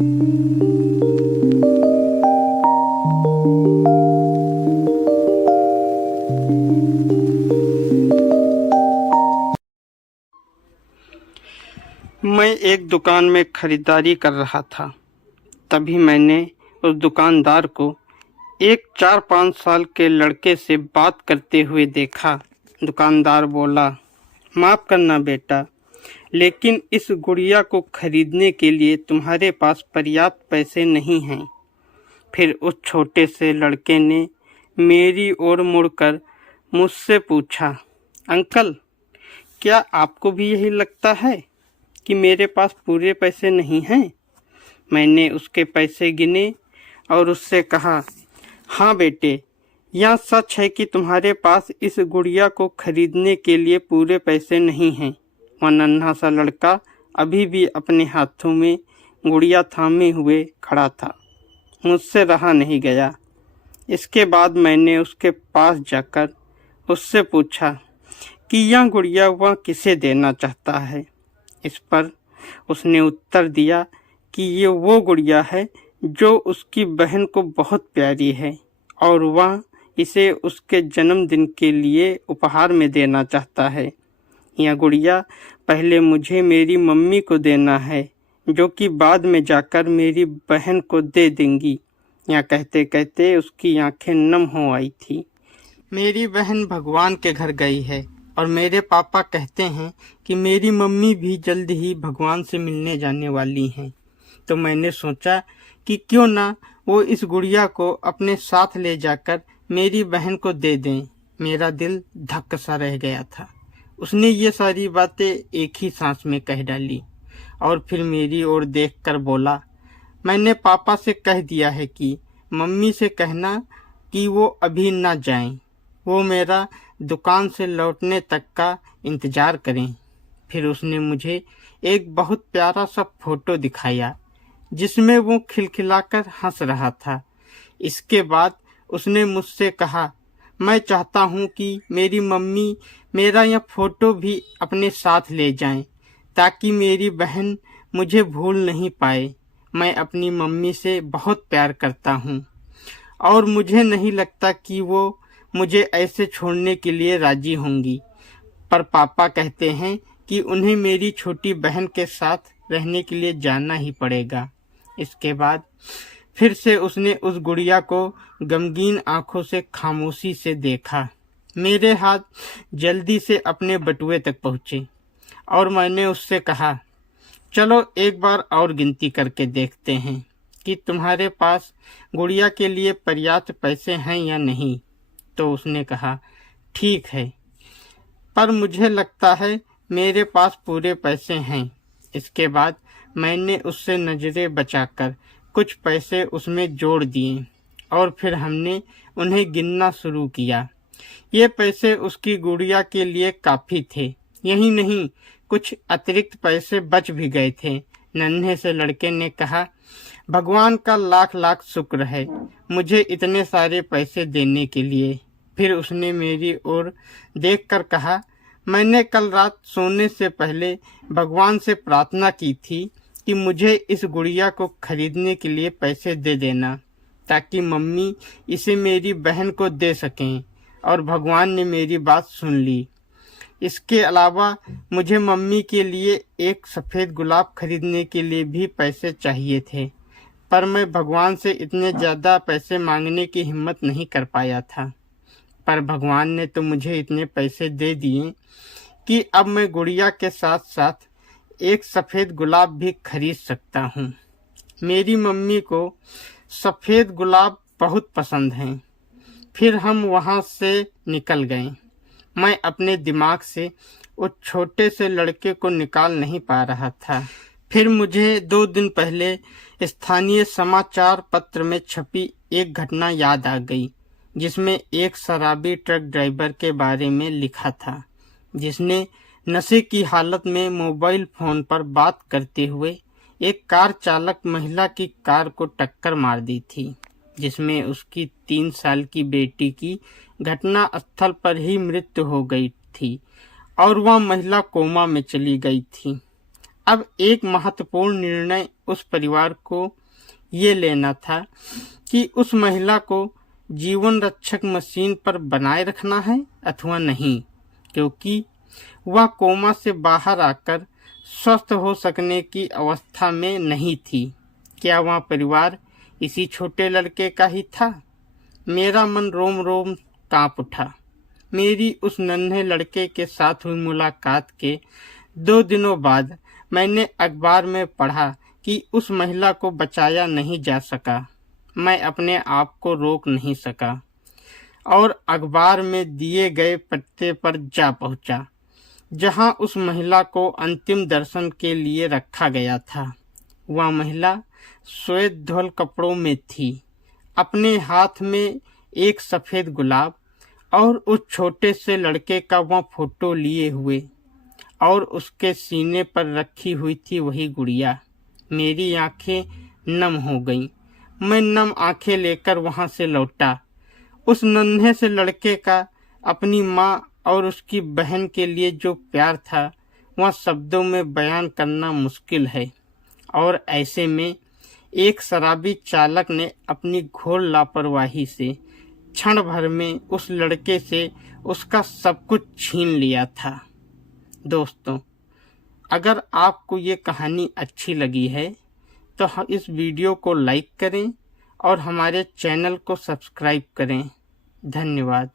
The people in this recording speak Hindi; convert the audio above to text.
मैं एक दुकान में खरीदारी कर रहा था। तभी मैंने उस दुकानदार को एक 4-5 साल के लड़के से बात करते हुए देखा। दुकानदार बोला, माफ़ करना बेटा, लेकिन इस गुड़िया को खरीदने के लिए तुम्हारे पास पर्याप्त पैसे नहीं हैं। फिर उस छोटे से लड़के ने मेरी ओर मुड़कर मुझसे पूछा, अंकल, क्या आपको भी यही लगता है कि मेरे पास पूरे पैसे नहीं हैं? मैंने उसके पैसे गिने और उससे कहा, हाँ बेटे, यह सच है कि तुम्हारे पास इस गुड़िया को खरीदने के लिए पूरे पैसे नहीं हैं। वह नन्हा सा लड़का अभी भी अपने हाथों में गुड़िया थामे हुए खड़ा था। मुझसे रहा नहीं गया। इसके बाद मैंने उसके पास जाकर उससे पूछा कि यह गुड़िया वह किसे देना चाहता है। इस पर उसने उत्तर दिया कि ये वो गुड़िया है जो उसकी बहन को बहुत प्यारी है और वह इसे उसके जन्मदिन के लिए उपहार में देना चाहता है। यह गुड़िया पहले मुझे मेरी मम्मी को देना है, जो कि बाद में जाकर मेरी बहन को दे देंगी। यह कहते कहते उसकी आंखें नम हो आई थी। मेरी बहन भगवान के घर गई है और मेरे पापा कहते हैं कि मेरी मम्मी भी जल्द ही भगवान से मिलने जाने वाली हैं। तो मैंने सोचा कि क्यों ना वो इस गुड़िया को अपने साथ ले जाकर मेरी बहन को दे दें। मेरा दिल धक्का सा रह गया था। उसने ये सारी बातें एक ही सांस में कह डाली और फिर मेरी ओर देखकर बोला, मैंने पापा से कह दिया है कि मम्मी से कहना कि वो अभी ना जाएं, वो मेरा दुकान से लौटने तक का इंतज़ार करें। फिर उसने मुझे एक बहुत प्यारा सा फोटो दिखाया जिसमें वो खिलखिलाकर हंस रहा था। इसके बाद उसने मुझसे कहा, मैं चाहता हूँ कि मेरी मम्मी मेरा यह फ़ोटो भी अपने साथ ले जाएं, ताकि मेरी बहन मुझे भूल नहीं पाए। मैं अपनी मम्मी से बहुत प्यार करता हूँ और मुझे नहीं लगता कि वो मुझे ऐसे छोड़ने के लिए राजी होंगी। पर पापा कहते हैं कि उन्हें मेरी छोटी बहन के साथ रहने के लिए जाना ही पड़ेगा। इसके बाद फिर से उसने उस गुड़िया को गमगीन आंखों से खामोशी से देखा। मेरे हाथ जल्दी से अपने बटुए तक पहुँचे और मैंने उससे कहा, चलो एक बार और गिनती करके देखते हैं कि तुम्हारे पास गुड़िया के लिए पर्याप्त पैसे हैं या नहीं। तो उसने कहा, ठीक है, पर मुझे लगता है मेरे पास पूरे पैसे हैं। इसके बाद मैंने उससे नज़रें बचाकर कुछ पैसे उसमें जोड़ दिए और फिर हमने उन्हें गिनना शुरू किया। ये पैसे उसकी गुड़िया के लिए काफ़ी थे। यही नहीं, कुछ अतिरिक्त पैसे बच भी गए थे। नन्हे से लड़के ने कहा, भगवान का लाख लाख शुक्र है मुझे इतने सारे पैसे देने के लिए। फिर उसने मेरी ओर देखकर कहा, मैंने कल रात सोने से पहले भगवान से प्रार्थना की थी कि मुझे इस गुड़िया को खरीदने के लिए पैसे दे देना, ताकि मम्मी इसे मेरी बहन को दे सकें, और भगवान ने मेरी बात सुन ली। इसके अलावा मुझे मम्मी के लिए एक सफ़ेद गुलाब खरीदने के लिए भी पैसे चाहिए थे, पर मैं भगवान से इतने ज़्यादा पैसे मांगने की हिम्मत नहीं कर पाया था। पर भगवान ने तो मुझे इतने पैसे दे दिए कि अब मैं गुड़िया के साथ साथ एक सफ़ेद गुलाब भी खरीद सकता हूँ। मेरी मम्मी को सफ़ेद गुलाब बहुत पसंद हैं। फिर हम वहाँ से निकल गए। मैं अपने दिमाग से उस छोटे से लड़के को निकाल नहीं पा रहा था। फिर मुझे 2 दिन पहले स्थानीय समाचार पत्र में छपी एक घटना याद आ गई, जिसमें एक शराबी ट्रक ड्राइवर के बारे में लिखा था, जिसने नशे की हालत में मोबाइल फ़ोन पर बात करते हुए एक कार चालक महिला की कार को टक्कर मार दी थी, जिसमें उसकी 3 साल की बेटी की घटना स्थल पर ही मृत्यु हो गई थी और वह महिला कोमा में चली गई थी। अब एक महत्वपूर्ण निर्णय उस परिवार को ये लेना था कि उस महिला को जीवन रक्षक मशीन पर बनाए रखना है अथवा नहीं, क्योंकि वह कोमा से बाहर आकर स्वस्थ हो सकने की अवस्था में नहीं थी। क्या वह परिवार इसी छोटे लड़के का ही था? मेरा मन रोम रोम कांप उठा। मेरी उस नन्हे लड़के के साथ हुई मुलाकात के 2 दिनों बाद मैंने अखबार में पढ़ा कि उस महिला को बचाया नहीं जा सका। मैं अपने आप को रोक नहीं सका और अखबार में दिए गए पते पर जा पहुंचा, जहां उस महिला को अंतिम दर्शन के लिए रखा गया था। वह महिला श्वेत धवल कपड़ों में थी, अपने हाथ में एक सफ़ेद गुलाब और उस छोटे से लड़के का वह फोटो लिए हुए, और उसके सीने पर रखी हुई थी वही गुड़िया। मेरी आंखें नम हो गईं। मैं नम आंखें लेकर वहां से लौटा। उस नन्हे से लड़के का अपनी माँ और उसकी बहन के लिए जो प्यार था वह शब्दों में बयान करना मुश्किल है, और ऐसे में एक शराबी चालक ने अपनी घोर लापरवाही से क्षण भर में उस लड़के से उसका सब कुछ छीन लिया था। दोस्तों, अगर आपको ये कहानी अच्छी लगी है तो इस वीडियो को लाइक करें और हमारे चैनल को सब्सक्राइब करें। धन्यवाद।